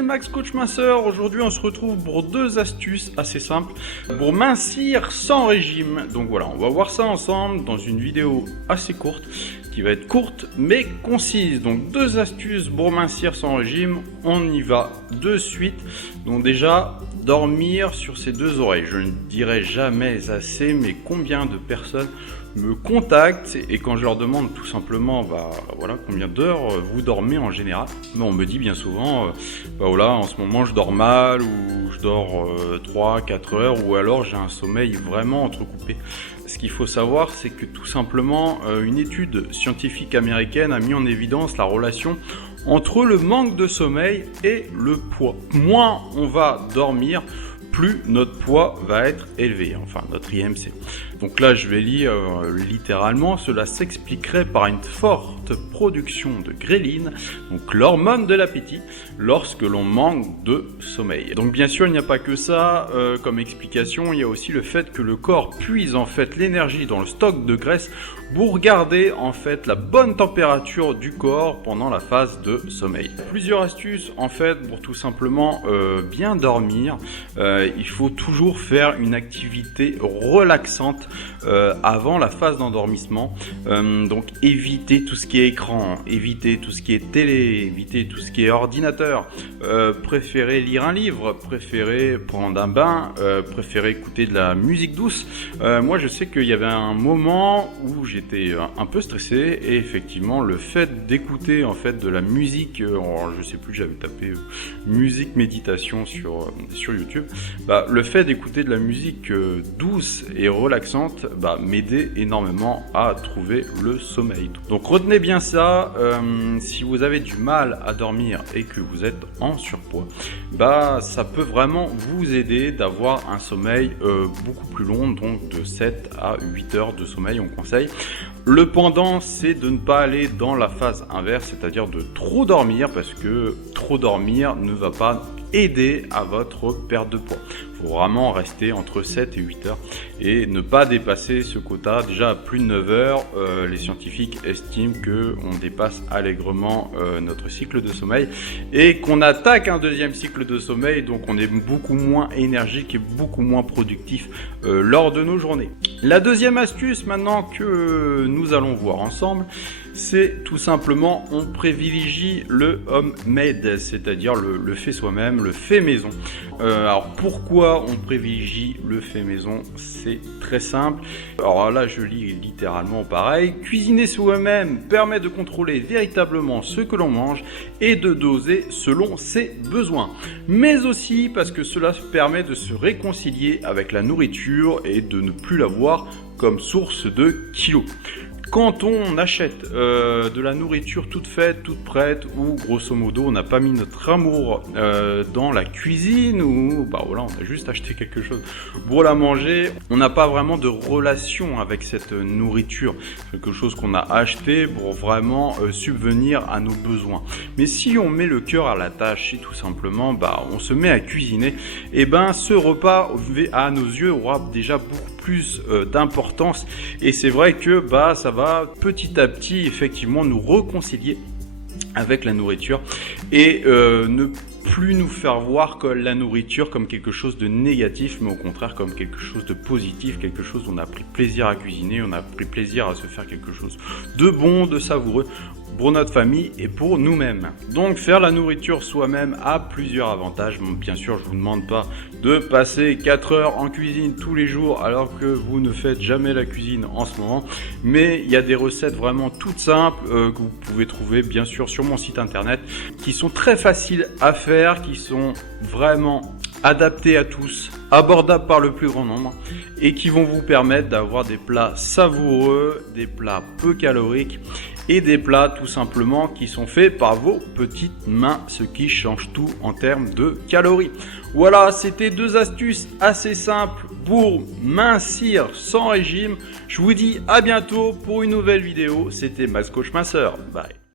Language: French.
c'est Max Coach Minceur. Aujourd'hui on se retrouve pour deux astuces assez simples pour mincir sans régime. Donc voilà, on va voir ça ensemble dans une vidéo assez courte qui va être courte mais concise. Donc deux astuces pour mincir sans régime, on y va de suite. Donc déjà, dormir sur ses deux oreilles. Je ne dirai jamais assez, mais combien de personnes me contactent et quand je leur demande tout simplement voilà, combien d'heures vous dormez en général, on me dit bien souvent voilà, en ce moment je dors mal, ou je dors 3-4 heures, ou alors j'ai un sommeil vraiment entrecoupé. Ce qu'il faut savoir, c'est que tout simplement une étude scientifique américaine a mis en évidence la relation entre le manque de sommeil et le poids. Moins on va dormir, plus notre poids va être élevé, enfin notre IMC. Donc là je vais lire littéralement, cela s'expliquerait par une forte production de gréline, donc l'hormone de l'appétit, lorsque l'on manque de sommeil. Donc bien sûr il n'y a pas que ça comme explication, il y a aussi le fait que le corps puise en fait l'énergie dans le stock de graisse pour garder en fait la bonne température du corps pendant la phase de sommeil. Plusieurs astuces en fait pour tout simplement bien dormir. Il faut toujours faire une activité relaxante avant la phase d'endormissement. Donc éviter tout ce qui est écran, éviter tout ce qui est télé, éviter tout ce qui est ordinateur. Préférez lire un livre, préférez prendre un bain, préférez écouter de la musique douce. Moi je sais qu'il y avait un moment où j'étais un peu stressé et effectivement le fait d'écouter en fait de la musique, je sais plus, j'avais tapé musique méditation sur YouTube. Le fait d'écouter de la musique douce et relaxante m'aidait énormément à trouver le sommeil. Donc retenez bien ça, si vous avez du mal à dormir et que vous êtes en surpoids, ça peut vraiment vous aider d'avoir un sommeil beaucoup plus long, donc de 7 à 8 heures de sommeil on conseille. Le pendant, c'est de ne pas aller dans la phase inverse, c'est-à-dire de trop dormir, parce que trop dormir ne va pas aider à votre perte de poids. Il faut vraiment rester entre 7 et 8 heures et ne pas dépasser ce quota. Déjà à plus de 9 heures, les scientifiques estiment qu'on dépasse allègrement notre cycle de sommeil et qu'on attaque un deuxième cycle de sommeil, donc on est beaucoup moins énergique et beaucoup moins productif lors de nos journées. La deuxième astuce maintenant que nous allons voir ensemble, c'est tout simplement on privilégie le homemade, c'est-à-dire le fait soi-même, le fait maison. Alors pourquoi on privilégie le fait maison? C'est très simple. Alors là je lis littéralement pareil. Cuisiner soi-même permet de contrôler véritablement ce que l'on mange et de doser selon ses besoins. Mais aussi parce que cela permet de se réconcilier avec la nourriture et de ne plus la voir comme source de kilos. Quand on achète de la nourriture toute faite, toute prête, ou grosso modo on n'a pas mis notre amour dans la cuisine, ou voilà, on a juste acheté quelque chose pour la manger, on n'a pas vraiment de relation avec cette nourriture, quelque chose qu'on a acheté pour vraiment subvenir à nos besoins. Mais si on met le cœur à la tâche, si tout simplement on se met à cuisiner, et ce repas à nos yeux aura déjà beaucoup plus d'importance, et c'est vrai que ça va petit à petit effectivement nous réconcilier avec la nourriture et ne plus nous faire voir que la nourriture comme quelque chose de négatif, mais au contraire comme quelque chose de positif, quelque chose où on a pris plaisir à cuisiner, on a pris plaisir à se faire quelque chose de bon, de savoureux pour notre famille et pour nous-mêmes. Donc faire la nourriture soi-même a plusieurs avantages. Bon, bien sûr, je vous demande pas de passer 4 heures en cuisine tous les jours alors que vous ne faites jamais la cuisine en ce moment, mais il y a des recettes vraiment toutes simples que vous pouvez trouver bien sûr sur mon site internet, qui sont très faciles à faire, qui sont vraiment adaptés à tous, abordables par le plus grand nombre et qui vont vous permettre d'avoir des plats savoureux, des plats peu caloriques et des plats tout simplement qui sont faits par vos petites mains, ce qui change tout en termes de calories. Voilà, c'était deux astuces assez simples pour mincir sans régime. Je vous dis à bientôt pour une nouvelle vidéo. C'était Max Coach Minceur. Bye.